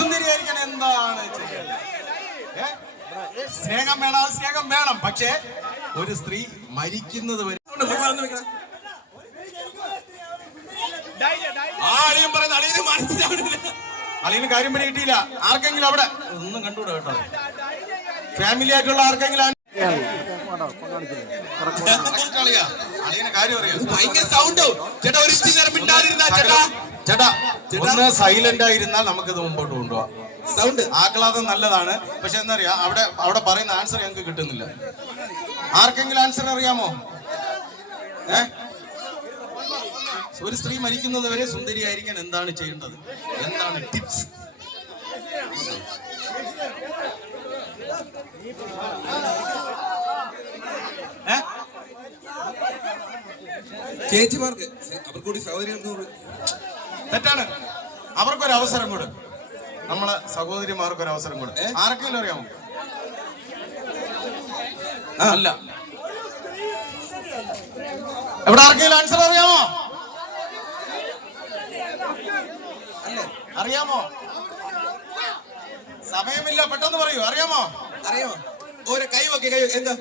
സുന്ദരിയായിരിക്കാൻ എന്താണ് ചെയ്യേണ്ടത്? സ്നേഹം വേണം ആ സ്നേഹം വേണം. പക്ഷേ ഒരു സ്ത്രീ മരിക്കുന്നത് വരെ ആരെയും അളിയൻ പറയുന്ന അളിയന് മനസ്സിലാവുന്നില്ല അളിയന് കാര്യം പിടി കിട്ടിയില്ല. ആർക്കെങ്കിലും അവിടെ ഒന്നും കണ്ടുകൂടാ കേട്ടോ. ഫാമിലി ആയിട്ടുള്ള ആർക്കെങ്കിലും. അളിയന് കാര്യം അറിയാം. ഭയങ്കര സൗണ്ട് ചേട്ടാ ഒരു ചേട്ടാ. ചേട്ടാ ഒന്ന് സൈലന്റ് ആയിരുന്നാൽ നമുക്കിത് മുമ്പോട്ട് കൊണ്ടുപോവാം. സൗണ്ട് ആഹ്ലാദം നല്ലതാണ്. പക്ഷെ എന്താ അറിയാ അവിടെ അവിടെ പറയുന്ന ആൻസർ ഞങ്ങൾക്ക് കിട്ടുന്നില്ല. ആർക്കെങ്കിലും ആൻസർ അറിയാമോ? ഏ? ഒരു സ്ത്രീ മരിക്കുന്നത് വരെ സുന്ദരിയായിരിക്കാൻ എന്താണ് ചെയ്യേണ്ടത്? എന്താണ് ടിപ്സ് ചേച്ചിമാർക്ക് അവർക്കൂടി കൂടി കൂടി തെറ്റാണ്. അവർക്കൊരു അവസരം കൊടു. നമ്മളെ സഹോദരിമാർക്ക് ഒരു അവസരം കൊടു. ആർക്കെങ്കിലും അറിയാമോ? അല്ല. എവിടെ ആർക്കെങ്കിലും ആൻസർ അറിയാമോ? അല്ലേ? അറിയാമോ? സമയമില്ല പെട്ടെന്ന് പറയൂ. അറിയാമോ? അറിയാമോ? ഒരു കൈ വെക്കി കൈ. എന്താ?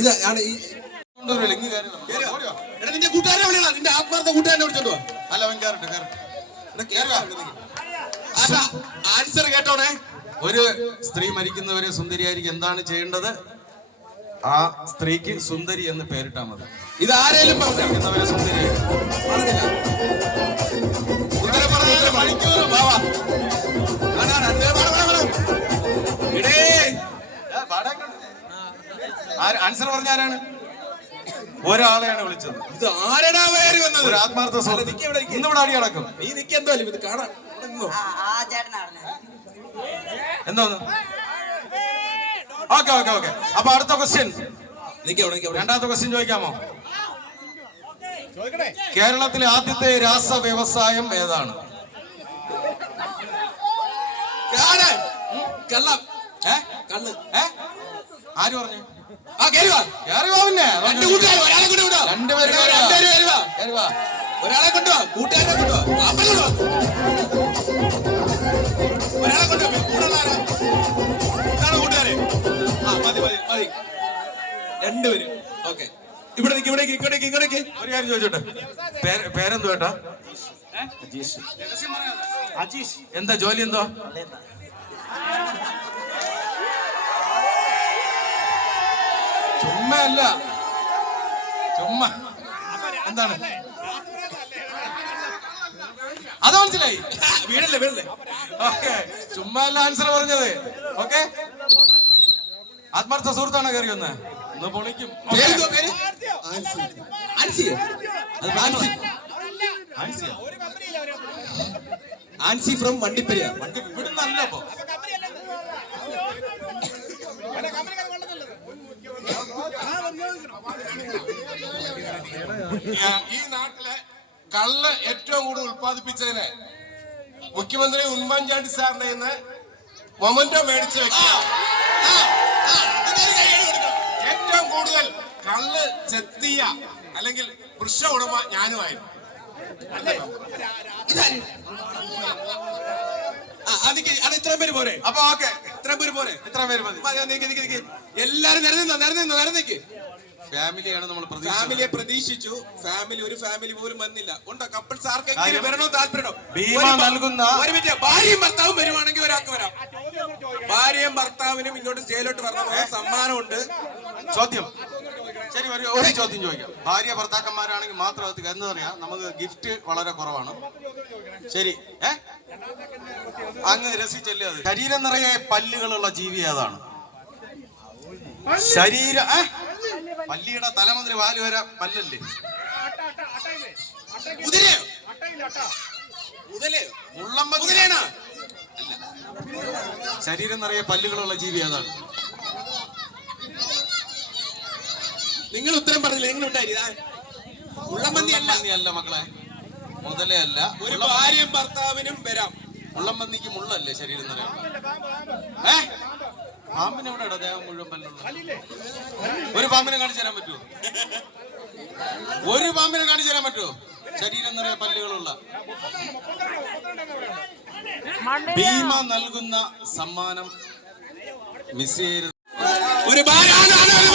ഇതാ ആണ് ഈ നിന്റെ കൂട്ടുകാരനെ നിന്റെ ആത്മാർത്ഥ കൂട്ടുകാരനെ വിളിച്ചോണ്ട് അല്ല അവൻ കയറട്ടെ കയറട്ടെ. ആൻസർ കേട്ടോണേ. ഒരു സ്ത്രീ മരിക്കുന്നവരെ സുന്ദരിയായിരിക്കും. എന്താണ് ചെയ്യേണ്ടത്? ആ സ്ത്രീക്ക് സുന്ദരി എന്ന് പേരിട്ടാ മതി. ഇത് ആരേലും പറഞ്ഞിരിക്കുന്നവരെ സുന്ദരി ഉത്തരം മണിക്കൂർ ബാവാ ആൻസർ പറഞ്ഞ ആരാണ്? ഒരാളെയാണ് വിളിച്ചത്. ഇത് ആരടാ വയറി വന്നത്? ഒരു ആത്മാർത്ഥ സുഹൃത്ത്. ഇന്നിവിടെ അടി അടക്കും നീ നിക്കെന്തോ ഇത് കാണാൻ ഇവിടെ നിന്നോ. എന്തോന്ന്? Okay okay okay. അപ്പൊ അടുത്ത ക്വസ്റ്റ്യൻ നിക്ക് അവിടെ, നിക്ക് അവിടെ. രണ്ടാമത്തെ ക്വസ്റ്റ്യൻ ചോദിക്കാമോ? കേരളത്തിലെ ആദ്യത്തെ രാസ വ്യവസായം ഏതാണ്. കള്ളം. ഏ? കള്ള്. ഏ? ആര് പറഞ്ഞു? ആ കേറി വാ. കേറി വാ പിന്നെ. രണ്ട് കൂട്ടുകാർ ഒരാളെ കൊണ്ട് കൂട്ടുകാരനെ കൂടെ കൂട്ടുകാരെ ആ മതി മതി മതി. രണ്ടുപേരും. ഓക്കെ. ഇവിടെ നിൽക്ക് ഇവിടെ നിൽക്ക് ഇങ്ങോട്ടേക്ക് ഇങ്ങോട്ടേക്ക് ഒരു കാര്യം ചോദിച്ചോട്ടെ? പേര് പേരെന്തു കേട്ടാ എന്താ ജോലി എന്തോ? ചുമ്മാ ചുമ്മ എന്താണ്? അത് മനസ്സിലായി. വീടല്ലേ വീടല്ലേ? ഓക്കെ. ചുമ്മാ അല്ല ആൻസർ പറഞ്ഞത്. ഓക്കെ. ആത്മാർത്ഥ സുഹൃത്താണ് കയറി വന്ന്? ഒന്ന് പൊളിക്കും? ആൻസി. ഫ്രം വണ്ടിപ്പെരിയ വണ്ടി ഇവിടുന്നല്ല അപ്പൊ ഈ നാട്ടിലെ കള്ള് ഏറ്റവും കൂടുതൽ ഉത്പാദിപ്പിച്ചതിന് മുഖ്യമന്ത്രി ഉമ്മൻചാണ്ടി സാറിന്റെ ഇന്ന് മൊമന്റോ മേടിച്ച വ്യക്തി ഏറ്റവും കൂടുതൽ കള്ള് ചെത്തിയ അല്ലെങ്കിൽ വൃക്ഷ ഉടമ ഞാനുമായിരുന്നു. അത് ഇത്രയും പേര് പോരെ? അപ്പൊ ഓക്കെ. ഇത്രയും പേര് പോരെ? ഇത്രയും പേര് മതി. എല്ലാരും നിരന്നിന്നോ നിരന്നിന്നോ നിരന്നിക്ക്. ഫാമിലിയാണ് നമ്മൾ ഫാമിലിയെ പ്രതീക്ഷിച്ചു. ഫാമിലി ഒരു ഫാമിലി പോലും വന്നില്ല. ഉണ്ടോ? കപ്പിൾസ് ആർക്കെങ്കിലും വരണോ? താല്പര്യമോ ഭീമ നൽകുന്ന- ഒരു മിനിറ്റ് ഭാര്യയും ഭർത്താവും വരുവാണെങ്കിൽ ഒരാൾക്ക് വരാം. ഭാര്യയും ഭർത്താവിനും ഇങ്ങോട്ട് ജയിലോട്ട് വരണം. സമ്മാനമുണ്ട്. ചോദ്യം. ശരി ഒരു ഒരു ചോദ്യം ചോദിക്കാം. ഭാര്യ ഭർത്താക്കന്മാരാണെങ്കിൽ മാത്രം അത് എന്താ പറയാ? നമുക്ക് ഗിഫ്റ്റ് വളരെ കുറവാണ്. ശരി. ഏ? അങ്ങ് രസിച്ചല്ലേ അത്? ശരീരം നിറയെ പല്ലുകളുള്ള ജീവി ഏതാണ്? ശരീര ഏ? പല്ലിയുടെ തലമുതൽ വാൽ വരെ പല്ലല്ലേ? കുതിരയോ കുതിരയാണോ ശരീരം നിറയെ പല്ലുകളുള്ള ജീവി അതാണ് നിങ്ങൾ ഉത്തരം പറഞ്ഞില്ല? നിങ്ങൾ ഉണ്ടായിരുന്നു അല്ല. മക്കളെ. മുതലേ അല്ല. ഒരു ഭാര്യയും ഭർത്താവിനും വരാം. മുള്ളംപന്നിക്ക് മുള്ളല്ലേ ശരീരം നിറയെ? ഏ? പാമ്പിന് എവിടെ ഇടാ ദേഹം മുഴുവൻ പല്ലുള്ള ഒരു പാമ്പിനെ കാണിച്ചു തരാൻ പറ്റുമോ ഒരു പാമ്പിനെ കാണിച്ചു തരാൻ പറ്റുമോ ശരീരം നിറയെ പല്ലുകളുള്ള ഭീമ നൽകുന്ന സമ്മാനം മിസ് ചെയ്യരുത് ഒരു ബാലാണ് ഒരു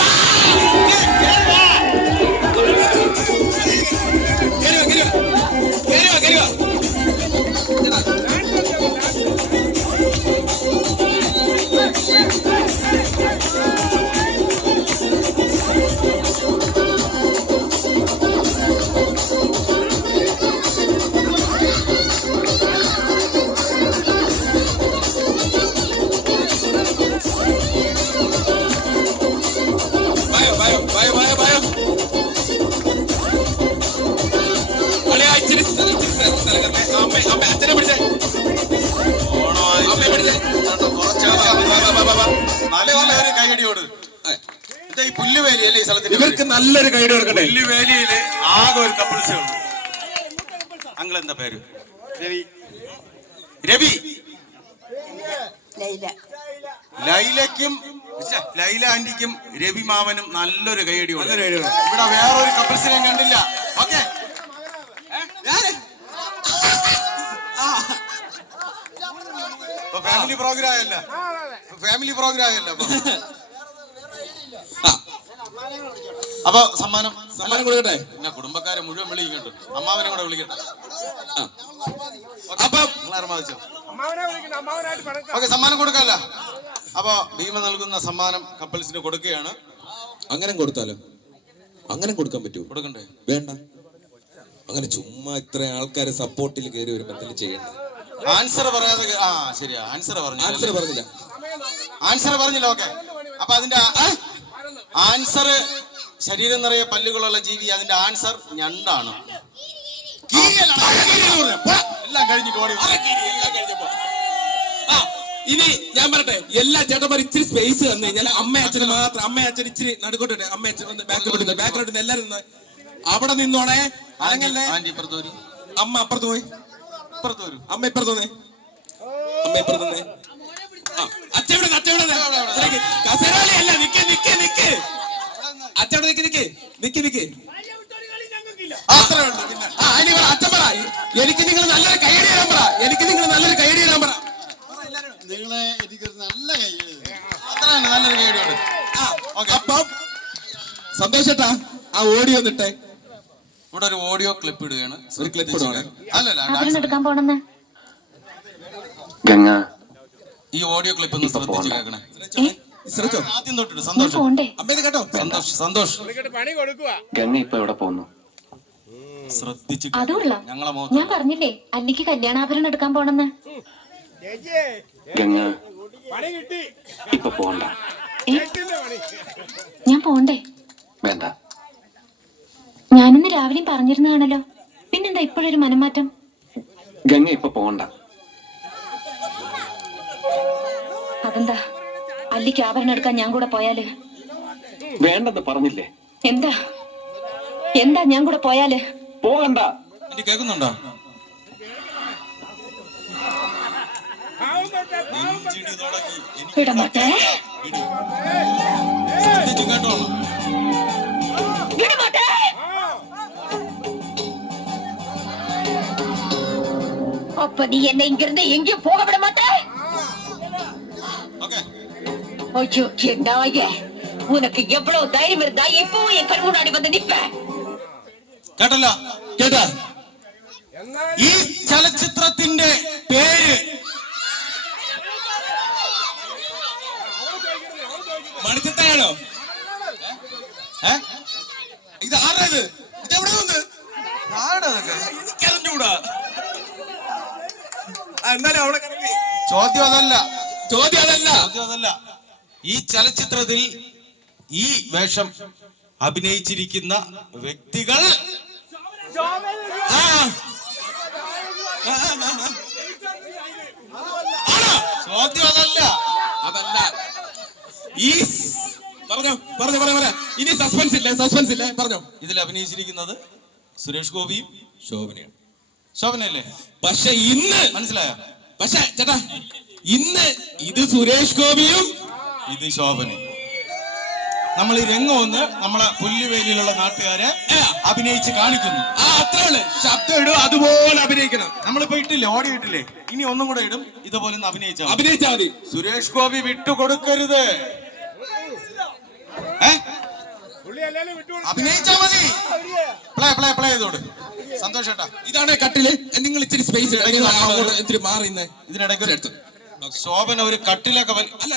ഇവർക്ക് നല്ലൊരു കൈഡ് കൊടുക്കട്ടെ. ആകെ ഒരു കപ്പിൾസേ ഉള്ളൂ. അങ്ങൾ എന്താ പേര്? രവി. രവി. ലൈല. ലൈലയ്ക്കും ലൈല ആന്റിക്കും രവി മാമനും നല്ലൊരു കൈയടി ഇവിടെ വേറൊരു കപ്പിൾസിനെ കണ്ടില്ല. ഓക്കെ. ഫാമിലി പ്രോഗ്രാം അല്ല ഫാമിലി പ്രോഗ്രാം അല്ല അപ്പൊ സമ്മാനം സമ്മാനം കൊടുക്കട്ടെ? പിന്നെ കുടുംബക്കാരെ മുഴുവൻ വിളിക്കട്ടെ. അമ്മാവനെ കൂടെ വിളിക്കട്ടെ. അപ്പൊ ഓക്കെ സമ്മാനം കൊടുക്കല്ല. അപ്പൊ ഭീമ നൽകുന്ന സമ്മാനം കപ്പിൾസിന് കൊടുക്കുകയാണ്. അങ്ങനെ കൊടുത്താലോ? അങ്ങനെ കൊടുക്കാൻ പറ്റുമോ? കൊടുക്കണ്ടേ? വേണ്ട. അങ്ങനെ ചുമ്മാ ഇത്ര ആൾക്കാരെ സപ്പോർട്ടിൽ കയറി വരുമ്പോ എന്തെങ്കിലും ചെയ്യണ്ട ആൻസർ പറയാതെ ആ ശരിയാ. ആൻസർ പറഞ്ഞു ആൻസർ പറഞ്ഞില്ല. ആൻസർ പറഞ്ഞില്ല ഓക്കെ. അപ്പൊ അതിന്റെ ആൻസർ ശരീരം നിറയെ പല്ലുകളുള്ള ജീവി അതിന്റെ ആൻസർ ഞണ്ടാണ്. എല്ലാം കഴിഞ്ഞിട്ട് ഓടി ഇനി ഞാൻ പറട്ടെ എല്ലാ ചേട്ടന്മാർ ഇച്ചിരി സ്പേസ് തന്നു കഴിഞ്ഞാൽ അമ്മ അച്ഛന് മാത്രം അമ്മ അച്ഛൻ ഇച്ചിരി നടുക്കോട്ടെ അമ്മ അച്ഛൻ വന്ന് ബാക്കിലോട്ട് ബാക്കിലോട്ട് എല്ലാരും അവിടെ നിന്നോണേ. വരൂ. അമ്മ അപ്പുറത്ത് പോയി. ഇപ്പുറത്ത് വരും. അമ്മ ഇപ്പുറത്ത് വന്നേ. അമ്മ ഇപ്പുറത്ത് വന്നേ. അച്ഛവിടെ അച്ഛൻ ഇവിടെ അല്ല. നിക്ക്. നിക്ക് നിക്ക്. നിക്ക് നിക്ക്. നിക്ക് അച്ഛൻ പറ. എനിക്ക് നിങ്ങൾ നല്ലൊരു കൈയടി തരാൻ പറ. എനിക്ക് നിങ്ങൾ നല്ലൊരു കൈയടി തരാൻ പറ. നിങ്ങളെ എനിക്ക് നല്ല കൈയടി അത്രയാണ് നല്ലൊരു കൈയടിയോട് ആ, അപ്പം സന്തോഷട്ടാ ആ ഓഡിയോ നിട്ടെ ഇവിടെ ഒരു ഓഡിയോ ക്ലിപ്പ് ഇടുകയാണ്. ഒരു ക്ലിപ്പ്. അല്ലല്ല ഈ ഓഡിയോ ക്ലിപ്പ് ഒന്ന് ശ്രദ്ധിച്ചു കേൾക്കണേ. ശ്രമിച്ചോ? ആദ്യം തൊട്ടിട്ട് ഞാൻ സന്തോഷം അമ്മേന്ന് കേട്ടോ പണി കൊടുക്കുക ഗംഗ ഇപ്പൊ എവിടെ പോകുന്നു ശ്രദ്ധിച്ച് ഞങ്ങളെ ഞാൻ പറഞ്ഞില്ലേ അല്ലിക്ക് കല്യാണാഭരണം എടുക്കാൻ പോണെന്ന്. ഗംഗ ഇപ്പൊ പോണ്ട. ഞാൻ പോണ്ടേ? വേണ്ട. ഞാനിന്ന് രാവിലെയും പറഞ്ഞിരുന്നതാണല്ലോ. പിന്നെന്താ ഇപ്പോഴൊരു മനംമാറ്റം? ഗംഗ ഇപ്പൊ പോണ്ട. അതെന്താ? അല്ലിക്ക് ആഭരണം എടുക്കാൻ ഞാൻ കൂടെ പോയാല് വേണ്ടെന്ന് പറഞ്ഞില്ലേ എന്താ എന്താ ഞാൻ കൂടെ പോയാല് പോകണ്ട ഇനി കേൾക്കുന്നുണ്ടോ നെഞ്ചിടി തുടങ്ങി എനിക്ക് വിടമാട്ടെ ഇടി. ശ്രദ്ധിച്ച് കേട്ടോളൂ വിടമാട്ടെ அப்ப நீ என்ன இங்கிருந்து எங்கேயும் போக விட மாட்டே ഓക്കെ ஐயோ நாய உனக்கு எவ்வளவு தைரியம் இருந்தா எப்பவும் என் கண் முன்னாடி வந்து நிப்ப കേട്ടല്ലോ കേട്ടാ ഈ ചലച്ചിത്രത്തിന്റെ പേര് മണിച്ചിത്തായാണോ ഏ? ഇത് ആരത് ഇത് എവിടെ നിന്ന് ആരുടെ ഇതൊക്കെ? എനിക്കറിഞ്ഞൂടാ ആ, എന്നാലും അവിടെ കിടക്ക്. ചോദ്യം അതല്ല ചോദ്യം അതല്ല ചോദ്യം അതല്ല ഈ ചലച്ചിത്രത്തിൽ ഈ വേഷം അഭിനയിച്ചിരിക്കുന്ന വ്യക്തികൾ? ചോദ്യം അതല്ല. അതല്ല. ഈ പറഞ്ഞോ പറഞ്ഞു പറഞ്ഞു പറഞ്ഞോ. ഇനി സസ്പെൻസ് ഇല്ലേ സസ്പെൻസ് ഇല്ലേ. പറഞ്ഞോ. ഇതിൽ അഭിനയിച്ചിരിക്കുന്നത് സുരേഷ് ഗോപിയും ശോഭനയാണ്. ശോഭനയല്ലേ? പക്ഷെ ഇന്ന് മനസ്സിലായോ? പക്ഷെ ചേട്ടാ ഇന്ന് ഇത് സുരേഷ് ഗോപിയും ഇത് ശോഭന. നമ്മൾ ഈ രംഗം ഒന്ന് നമ്മളെ പുല്ലുവേലിയിലുള്ള നാട്ടുകാരെ അഭിനയിച്ച് കാണിക്കുന്നു. ആ അത്രേ ഉള്ളു. ശബ്ദം ഇടും അതുപോലെ അഭിനയിക്കണം. നമ്മളിപ്പോ ഇട്ടില്ലേ? ഓടി ഇട്ടില്ലേ ഇനി ഒന്നും കൂടെ ഇടും. ഇതുപോലെ ഒന്ന് അഭിനയിച്ചാൽ മതി. അഭിനയിച്ചാ മതി. സുരേഷ് ഗോപി വിട്ടുകൊടുക്കരുത്? അഭിനയിച്ചാ മതി. പ്ലേ പ്ലേ പ്ലേ ചെയ്തോട്. സന്തോഷേട്ടാ ഇതാണ് കട്ടിൽ. നിങ്ങൾ ഇച്ചിരി സ്പേസ് ഇത്തിരി മാറി ഇന്ന് ഇതിനിടയ്ക്ക് ഒരു എടുത്തു. ശോഭന ഒരു കട്ടിലൊക്കെ വലി- അല്ല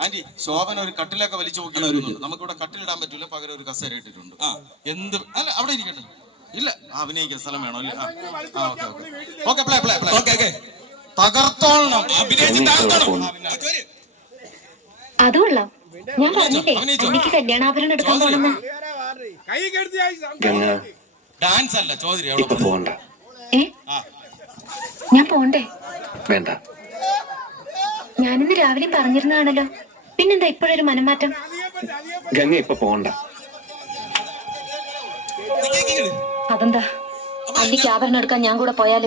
ആന്റി, ശോഭന ഒരു കട്ടിലൊക്കെ വലിച്ചു നോക്കി നമുക്കിവിടെ കട്ടിലിടാൻ പറ്റൂല പകരം ഒരു കസേര ഇട്ടിട്ടുണ്ട്. എന്ത് അല്ല അവിടെ ഇരിക്കട്ടെ. ഇല്ല. അഭിനയിക്കാൻ സ്ഥലം വേണോ അല്ലേ? Okay play play play. Okay okay. തകർത്തോളണം അഭിനയിച്ച് താഴ്ത്തണം അത് ഞാൻ പറഞ്ഞില്ലേ എനിക്ക് കല്യാണാഭരണം എടുക്കാൻ പോണെന്ന്. ഡാൻസ് അല്ല ചോദ്യം ഇപ്പൊ എവിടെ പോകണ്ട ഏ ആ ഞാൻ പോണ്ടേ? വേണ്ട. ഞാനിന്ന് രാവിലെ പറഞ്ഞിരുന്നതാണല്ലോ. പിന്നെന്താ ഇപ്പോഴൊരു മനംമാറ്റം? ഗംഗ ഇപ്പൊ പോണ്ട. അതെന്താ? അല്ലിക്ക് ആഭരണം എടുക്കാൻ ഞാൻ കൂടെ പോയാൽ?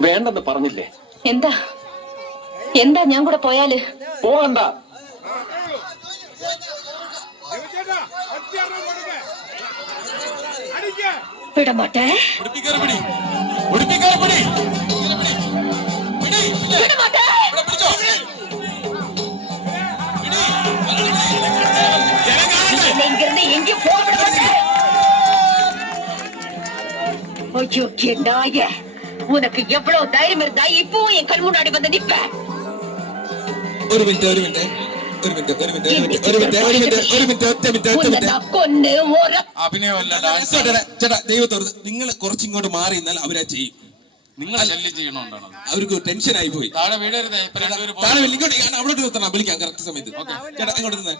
വേണ്ടെന്ന് പറഞ്ഞില്ലേ? എന്താ? എന്താ ഞാൻ കൂടെ പോയാൽ? പോകണ്ട വിടമാട്ടെ அயோக்கிய നിങ്ങൾ കുറച്ചിങ്ങോട്ട് മാറി എന്നാൽ അവരാ ചെയ്യും. നിങ്ങൾ അവർക്ക് ടെൻഷൻ ആയി പോയി. ഇങ്ങോട്ട് അവിടെ വിളിക്കാം കറക്റ്റ് സമയത്ത്. ഇങ്ങോട്ട്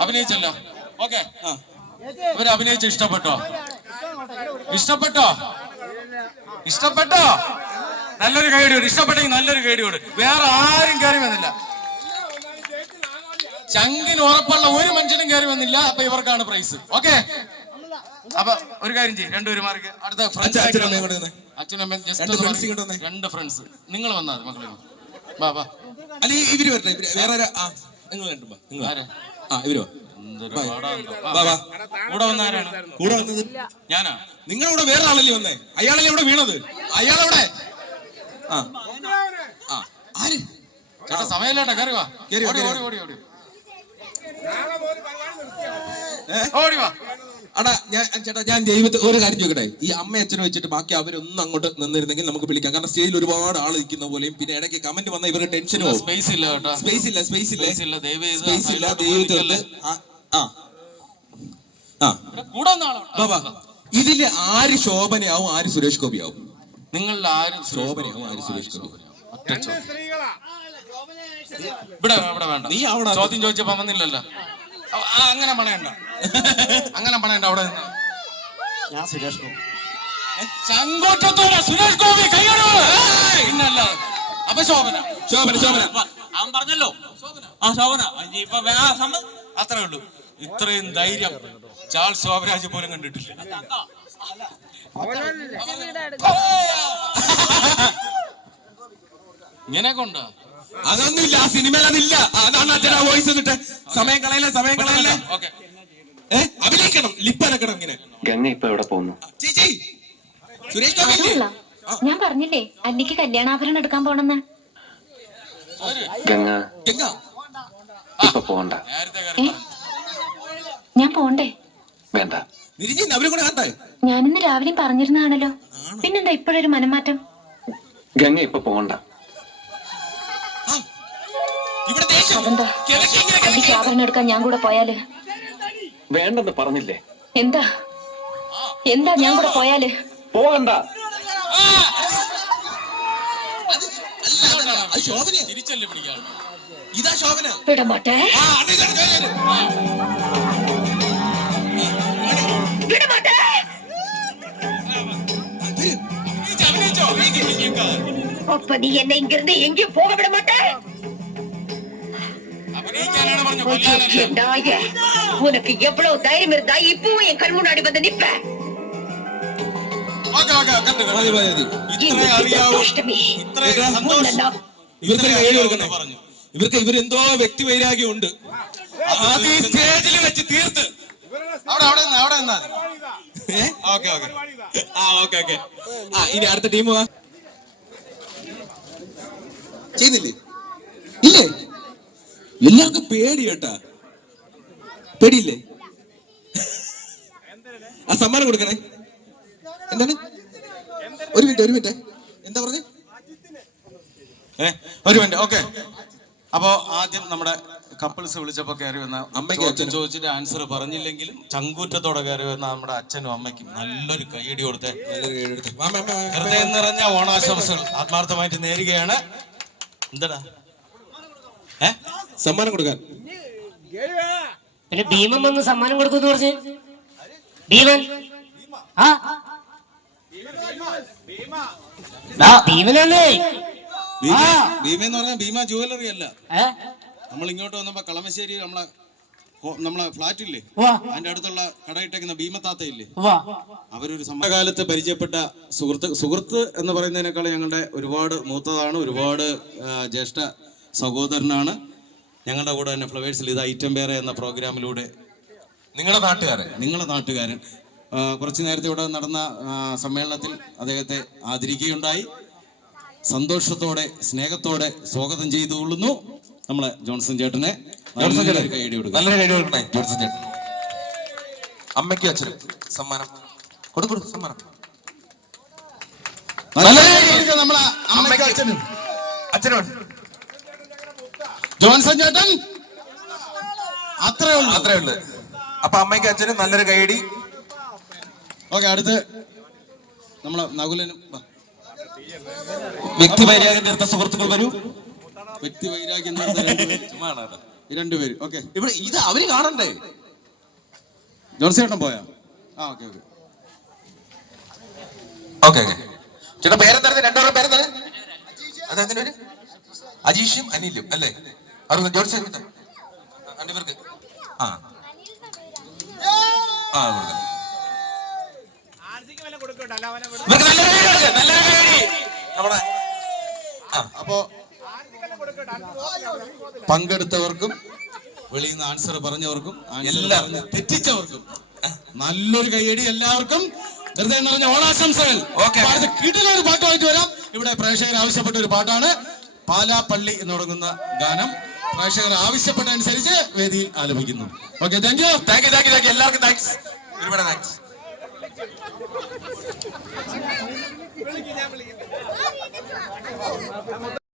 അഭിനയിച്ചല്ലോ. ഓക്കെ. ആ. ഇവർ അഭിനയിച്ച് ഇഷ്ടപ്പെട്ടോ? ഇഷ്ടപ്പെട്ടോ? ഇഷ്ടപ്പെട്ടോ? നല്ലൊരു കൈഡിയോട് ഇഷ്ടപ്പെട്ടെങ്കിൽ നല്ലൊരു കൈഡിയോട് വേറെ ആരും കയറി വന്നില്ല. ചങ്കിന് ഉറപ്പുള്ള ഒരു മനുഷ്യനും കയറി വന്നില്ല. അപ്പൊ ഇവർക്കാണ് പ്രൈസ് ഓക്കെ അപ്പൊ ഒരു കാര്യം ചെയ്യും. രണ്ടുപേരും മാർക്ക് അടുത്ത ഫ്രണ്ട്സ് അച്ഛനും കൂടെ just രണ്ട് ഫ്രണ്ട്സ് നിങ്ങൾ വന്നാൽ മതി മക്കളെ. വാ വാ. അല്ല ഇവർ വരട്ടെ. വേറെ നിങ്ങൾ രണ്ടും നിങ്ങൾ? ആ ഇവരോ കൂടെ കൂടെ വന്നത് ഞാനാ? നിങ്ങളിവിടെ വേറെ ആളല്ലേ വന്നേ? അയാളല്ലേ ഇവിടെ വീണത്? അയാളെവിടെ? ആ. ആ. ആര്? ചേട്ടാ സമയമില്ലേട്ടാ കയറി വാ. കേറി വാ, ഓടി ഓടി ഓടി ഓടി. വാ. അടാ ഞാൻ ചേട്ടാ ഞാൻ ദൈവത്തെ ഒരു കാര്യം ചോദിക്കട്ടെ? ഈ അമ്മ അച്ഛനും വെച്ചിട്ട് ബാക്കി അവരൊന്നും അങ്ങോട്ട് നിന്നിരുന്നെങ്കിൽ നമുക്ക് വിളിക്കാം. കാരണം സ്റ്റേജിൽ ഒരുപാട് ആൾ നിൽക്കുന്ന പോലെയും പിന്നെ ഇടയ്ക്ക് കമന്റ് വന്ന ഇവർക്ക് ടെൻഷനും സ്പേസ് ഇല്ല സ്പേസ് ഇല്ല സ്പേസ് ഇല്ല. സ്പേസ് ഇല്ല ദൈവത്തെ. ആ. ആ. കൂടെ. ബാബാ ഇതിൽ ആര് ശോഭനയാവും ആര് സുരേഷ് ഗോപിയാവും? നിങ്ങളിൽ ആരും ശോഭനയാവും ആര് സുരേഷ് ഗോപി. ഒറ്റ ചോദ്യം. ഇവിടെ ഇവിടെ വേണ്ട. നീ അവിടെ ചോദ്യം ചോദിച്ചപ്പോ വന്നില്ലല്ലോ. അ- ആ, അങ്ങനെ പണയണ്ട. അങ്ങനെ പണയണ്ട അവിടെ നിന്ന്. ഞാൻ സുരേഷ് ഗോപി. ചങ്കോട്ടത്തോടെ സുരേഷ് ഗോപി കൈയടോ പിന്നല്ല. അപ്പൊ ശോഭന. ശോഭന ശോഭന. അവൻ പറഞ്ഞല്ലോ. ആ ശോഭന. ആ അത്രേ ഉള്ളൂ. ഇത്രയും ധൈര്യം ചാൾ ശോഭരാജ് പോലും കണ്ടിട്ടില്ല. ഇങ്ങനെ കൊണ്ട? അതൊന്നുമില്ല ആ സിനിമയിൽ അതില്ല. അതാണ് അച്ഛൻ ആ വോയിസ് എന്നിട്ട് സമയം കളയല്ലേ സമയം കളയല്ലേ? ഓക്കെ ഏ? അഭിനയിക്കണം ലിപ്പ് അനക്കണം ഇങ്ങനെ. ഗംഗ ഇപ്പൊ എവിടെ പോകുന്നു? ചേച്ചി സുരേഷ് ഗോപി ഞാൻ പറഞ്ഞില്ലേ അല്ലിക്ക് കല്യാണാഭരണം എടുക്കാൻ പോണെന്ന്. ഗംഗ. ഗംഗ. ഇപ്പൊ കയറി ഞാൻ പോണ്ടേ. വേണ്ട. ഞാൻ ഇന്ന് രാവിലെ പറഞ്ഞിരുന്നാണല്ലോ പിന്നെന്താ ഇപ്പോഴൊരു മനംമാറ്റം? ഗംഗ ഇപ്പൊ പോകണ്ട അതെന്താ? അടിക്ക് ആഭരണം എടുക്കാൻ ഞാൻ കൂടെ പോയാൽ? വേണ്ടെന്ന് പറഞ്ഞില്ലേ? എന്താ? എന്താ ഞാൻ കൂടെ പോയാൽ? പോകണ്ട ഇതാ ശോഭന. വിടമാട്ടെ அப்ப நீ என்ன இங்கிருந்து எங்கேயும் போக விட மாட்டேன் உனக்கு எவ்வளவு தைரியம் இருந்தா இப்பவும் என் கண் முன்னாடி வந்து நிப்ப ഇവർക്ക് ഇവരെന്തോ വ്യക്തി വൈരാഗ്യം ഉണ്ട് അത് സ്റ്റേജിൽ വെച്ച് തീർത്ത്. അവിടെ അവിടെ അവിടെ നിന്നാ. Okay okay. ആ ഓക്കെ ഓക്കെ. ആ ഇനി അടുത്ത ടീം ചെയ്യുന്നില്ലേ ഇല്ലേ? എല്ലാവർക്കും പേടി കേട്ടാ. പേടിയില്ലേ? ആ സമ്മാനം കൊടുക്കണേ. എന്താണ്? ഒരു മിനിറ്റ് ഒരു മിനിറ്റ്. എന്താ പറഞ്ഞേ? ഏ ഒരു മിനിറ്റ് ഓക്കെ. അപ്പോ ആദ്യം നമ്മുടെ കപ്പിൾസ് വിളിച്ചപ്പോ കയറി വന്ന അമ്മയ്ക്ക് അച്ഛൻ. ചോദിച്ചിട്ട് ആൻസർ പറഞ്ഞില്ലെങ്കിലും ചങ്കൂറ്റത്തോടെ കയറി വന്ന നമ്മുടെ അച്ഛനും അമ്മയ്ക്കും നല്ലൊരു കൈയടി കൊടുത്തേ. ഹൃദയം നിറഞ്ഞ ഓണാശംസകൾ. ആത്മാർത്ഥമായിട്ട് നേരുകയാണ്. എന്താടാ? ഏ? സമ്മാനം കൊടുക്കാൻ. പിന്നെ ഭീമൻ വന്ന് സമ്മാനം കൊടുക്കുന്നു പറഞ്ഞ്? ഭീമൻ? ആ? ആ, ഭീമനല്ലേ? ഭീമ ആ. ഭീമ എന്ന് പറഞ്ഞാൽ ഭീമ ജുവലറി അല്ല. നമ്മൾ ഇങ്ങോട്ട് വന്നപ്പോ കളമശ്ശേരി നമ്മളെ നമ്മളെ ഫ്ലാറ്റ് ഇല്ലേ അതിന്റെ അടുത്തുള്ള കടയിട്ടേക്കുന്ന ഭീമത്താത്ത ഇല്ലേ വാ. അവരൊരു സമകാലത്ത് പരിചയപ്പെട്ട സുഹൃത്ത് സുഹൃത്ത് എന്ന് പറയുന്നതിനേക്കാൾ ഞങ്ങളുടെ ഒരുപാട് മൂത്തതാണ് ഒരുപാട് ജ്യേഷ്ഠ സഹോദരനാണ്. ഞങ്ങളുടെ കൂടെ തന്നെ ഫ്ലവേഴ്സിൽ ഇത് ഐറ്റം പേറെ എന്ന പ്രോഗ്രാമിലൂടെ നിങ്ങളുടെ നാട്ടുകാരൻ. നിങ്ങളുടെ നാട്ടുകാരൻ. കുറച്ചു നേരത്തെ ഇവിടെ നടന്ന സമ്മേളനത്തിൽ അദ്ദേഹത്തെ ആദരിക്കുകയുണ്ടായി. സന്തോഷത്തോടെ സ്നേഹത്തോടെ സ്വാഗതം ചെയ്തുകൊള്ളുന്നു. നമ്മളെ ജോൺസൺ ചേട്ടനെ ജോൺസൺ ചേട്ടൻ. നല്ലൊരു കൈയടി കൊടുക്കുക നല്ലൊരു കൈ കൊടുക്കണേ ജോൺസൺ ചേട്ടൻ അമ്മയ്ക്കും അച്ഛനും. സമ്മാനം. കൊടുക്കൊടു സമ്മാനം. അച്ഛനോട് ജോൺസൺ ചേട്ടൻ അത്രേ ഉള്ളു അത്രേ ഉള്ളു. അപ്പൊ അമ്മയ്ക്കും അച്ഛനും നല്ലൊരു കൈയടി. ഓക്കെ അടുത്ത് നമ്മളെ നകുലനും. വ്യക്തി വൈരാഗ്യം തീർത്ത സുഹൃത്തുക്കൾ വരൂ. വ്യക്തി വൈരാഗ്യം തീർത്ത രണ്ടുപേര്. രണ്ടുപേര് ഓക്കെ. ഇവിടെ ഇത് അവർ കാണണ്ടേ? ജോർസേട്ടം ചേട്ടൻ പോയാ? ആ ഓക്കെ ഓക്കെ. Okay okay. ചേട്ടാ പേരെന്താണ്? രണ്ടുപേരുടെ പേരെന്താണ്? അതെന്തിനു പേര്? അജീഷും അനിലും അല്ലേ? അറിയാം ജോൺസൺ ചേട്ടൻ. രണ്ടുപേർക്ക്. ആ. ആ കൊടുക്കാം. ഇവർക്ക് നല്ലൊരു കൈ കൊടുക്ക്, നല്ലൊരു കൈ അടി. നമ്മുടെ അപ്പോ പങ്കെടുത്തവർക്കും വെളിയിൽ നിന്ന് ആൻസർ പറഞ്ഞവർക്കും എല്ലാം തെറ്റിച്ചവർക്കും നല്ലൊരു കൈയടി എല്ലാവർക്കും. ഹൃദയം നിറഞ്ഞ ഓണാശംസകൾ. കിടിലൊരു പാട്ടുമായിട്ട് വരാം. ഇവിടെ പ്രേക്ഷകർ ആവശ്യപ്പെട്ട ഒരു പാട്ടാണ്. പാലാപ്പള്ളി എന്ന് തുടങ്ങുന്ന ഗാനം. പ്രേക്ഷകർ ആവശ്യപ്പെട്ട അനുസരിച്ച് വേദിയിൽ ആലപിക്കുന്നു. Okay thank you thank you thank you thank you എല്ലാവർക്കും താങ്ക്സ് ഒരുപാട് താങ്ക്സ്